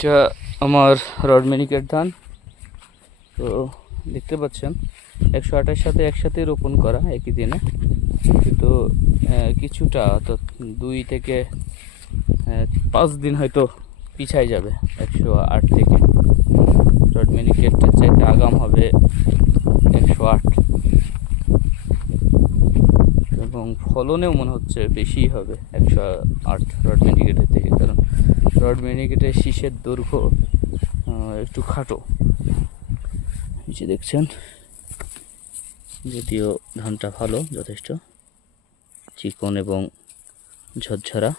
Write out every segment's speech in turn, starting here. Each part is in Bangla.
এটা আমার রড মিনিকেট ধান। তো দেখতে পাচ্ছেন 128 সাথে একসাথে রোপণ করা একই দিনে, কিন্তু কিছুটা তো 2 থেকে 5 দিন হয়তো পিছাই যাবে 108 থেকে। রড মিনিকেটের চাইতে আগাম হবে 108, এবং ফলনেও মনে হচ্ছে বেশি হবে 108 রড মিনিকেটের থেকে, কারণ রড মিনিকেটের শীষের দৈর্ঘ্য একটু খাটো। এই যে দেখছেন, যদিও ধানটা ভালো, যথেষ্ট চিকন এবং ঝরঝরা,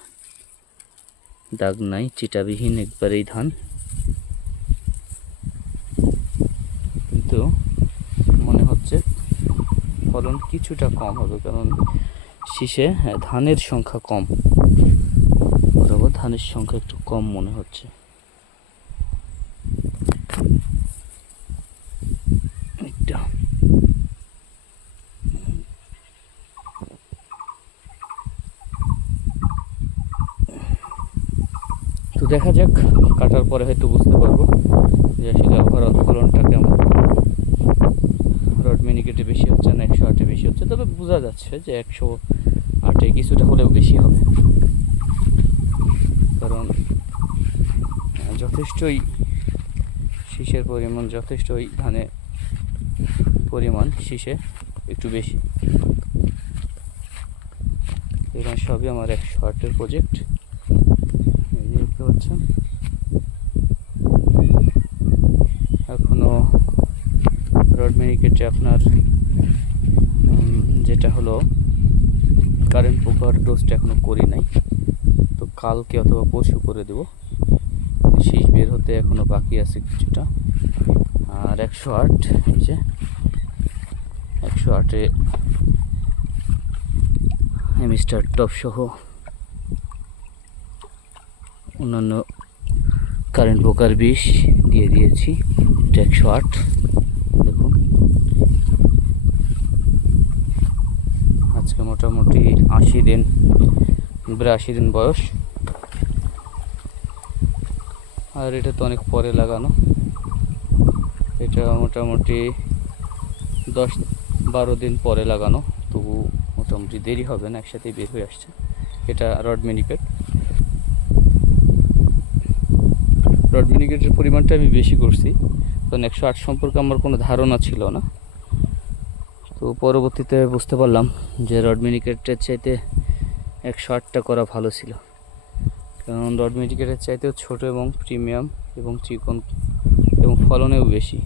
দাগ নাই, চিটাবিহীন একবারেই ধান। কিন্তু মনে হচ্ছে ফলন কিছুটা কম হবে, কারণ শীষে ধানের সংখ্যা কম, বরাবর ধানের সংখ্যা একটু কম মনে হচ্ছে। তো দেখা যাক, কাটার পরে হয়তো বুঝতে পারবো যে আসলে ওভারঅল ফলনটা কেমন। রড মিনিকেটে বেশি হচ্ছে না 108-এ বেশি হচ্ছে, তবে বোঝা যাচ্ছে যে 108-এ কিছুটা হলেও বেশি হবে, কারণ যথেষ্টই শীষের পরিমাণ, যথেষ্টই ধানে পরিমাণ শীষে একটু বেশি। এখানে সবই আমার 108-এর প্রজেক্ট, এই যে দেখতে পাচ্ছেন। এখনো রড মিনিকেটে আপনার যেটা হলো কারেন্ট পোকার ডোজটা এখনো করি নাই, তো কালকে অথবা পরশু করে দেব। শীষ বের হতে এখনো বাকি আছে কিছুটা। আর 108, এই যে 108-এ হেমিস্টার টপ সহ অন্যান্য কারেন্ট পোকার বিষ দিয়ে দিয়েছি। এটা 108, দেখুন আজকে মোটামুটি 80 দিন, 82 দিন বয়স। আর এটা তো অনেক পরে লাগানো, এটা মোটামুটি 10-12 দিন পরে লাগানো, তবু মোটামুটি দেরি হবে না, একসাথেই বের হয়ে আসছে। এটা রড মিনিকেট। রড মিনিকেটের পরিমাণটা আমি বেশি করছি, কারণ 108 সম্পর্কে আমার কোনো ধারণা ছিল না। তো পরবর্তীতে বুঝতে পারলাম যে রড মিনিকেটের চাইতে 108টা করা ভালো ছিল, কারণ রড মিনিকেটের চাইতেও ছোট এবং প্রিমিয়াম এবং চিকন এবং ফলনেও বেশি,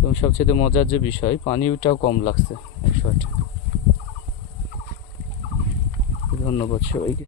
এবং সবচেয়ে মজার যে বিষয়, পানিটাও কম লাগছে 108। ধন্যবাদ সবাইকে।